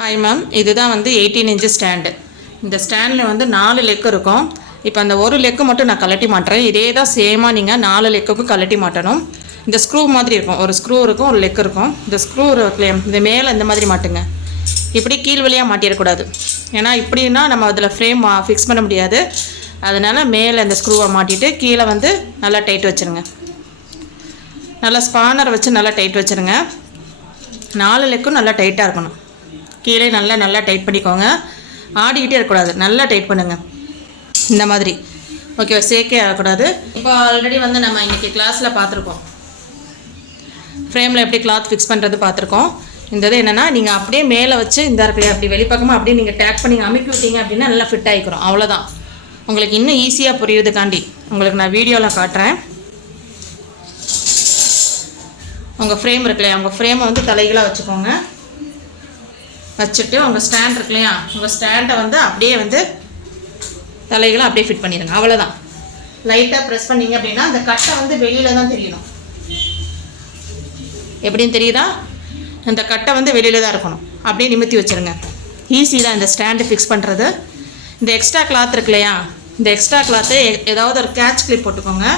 Hi ma'am, இதுதான் வந்து 18 inch stand. இந்த ஸ்டாண்டில் வந்து 4 லெக் இருக்கும். இப்போ அந்த ஒரு லெக்கு மட்டும் நான் கழட்டி மாட்டுறேன். இதே தான் சேமாக நீங்கள் 4 லெக்குக்கும் கழட்டி மாட்டணும். இந்த ஸ்க்ரூ மாதிரி இருக்கும், ஒரு ஸ்க்ரூ இருக்கும், ஒரு லெக் இருக்கும். இந்த ஸ்க்ரூ இந்த மேலே இந்த மாதிரி மாட்டுங்க. இப்படி கீழ் வழியாக மாட்டிடக்கூடாது, ஏன்னா இப்படின்னா நம்ம அதில் ஃப்ரேம் ஃபிக்ஸ் பண்ண முடியாது. அதனால் மேலே இந்த ஸ்க்ரூவை மாட்டிட்டு கீழே வந்து நல்லா டைட் வச்சுருங்க. நல்லா ஸ்பானர் வச்சு நல்லா டைட் வச்சுருங்க. 4 லெக்கும் நல்லா டைட்டாக இருக்கணும். கீழே நல்லா டைட் பண்ணிக்கோங்க. ஆடிக்கிட்டே இருக்கக்கூடாது, நல்லா டைட் பண்ணுங்கள் இந்த மாதிரி. ஓகே, சேக்கே ஆகக்கூடாது. இப்போ ஆல்ரெடி வந்து நம்ம இன்றைக்கி கிளாஸில் பார்த்துருக்கோம், ஃப்ரேமில் எப்படி கிளாத் ஃபிக்ஸ் பண்ணுறது பார்த்துருக்கோம். இந்த இது என்னென்னா, நீங்கள் அப்படியே மேலே வச்சு இந்த இருக்கிற அப்படி வெளிப்பக்கமாக அப்படியே நீங்கள் டேக் பண்ணி அமுக்கி விட்டீங்க அப்படின்னா நல்லா ஃபிட் ஆகிக்கிறோம். அவ்வளோதான். உங்களுக்கு இன்னும் ஈஸியாக புரியுறதுக்காண்டி உங்களுக்கு நான் வீடியோவில் காட்டுறேன். உங்கள் ஃப்ரேம் இருக்குல்லையா, உங்கள் ஃப்ரேமை வந்து தலைகளாக வச்சுக்கோங்க. வச்சுட்டு உங்கள் ஸ்டாண்ட் இருக்கு இல்லையா, உங்கள் ஸ்டாண்டை வந்து அப்படியே வந்து தலைகளை அப்படியே ஃபிட் பண்ணிடுங்க. அவ்வளோதான். லைட்டாக ப்ரெஸ் பண்ணிங்க அப்படின்னா அந்த கட்டை வந்து வெளியில் தான் தெரியணும். எப்படின்னு தெரியுதா? அந்த கட்டை வந்து வெளியில் தான் இருக்கணும். அப்படியே நிமித்தி வச்சுருங்க. ஈஸி தான் இந்த ஸ்டாண்டு ஃபிக்ஸ் பண்ணுறது. இந்த எக்ஸ்ட்ரா கிளாத் இருக்கு இல்லையா, இந்த எக்ஸ்ட்ரா கிளாத்தை ஏதாவது ஒரு கேட்ச் கிளிப் போட்டுக்கோங்க.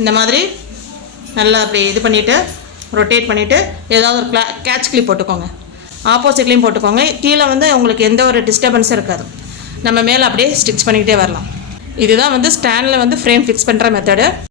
இந்த மாதிரி நல்லா அப்படி இது பண்ணிவிட்டு ரொட்டேட் பண்ணிவிட்டு ஏதாவது ஒரு கேட்ச் கிளிப் போட்டுக்கோங்க. ஆப்போசிட்லேயும் போட்டுக்கோங்க. கீழே வந்து உங்களுக்கு எந்த ஒரு டிஸ்டர்பன்ஸும் இருக்காது. நம்ம மேலே அப்படியே ஸ்டிச் பண்ணிக்கிட்டே வரலாம். இதுதான் வந்து ஸ்டாண்டில் வந்து ஃப்ரேம் ஃபிக்ஸ் பண்ணுற மெத்தடு.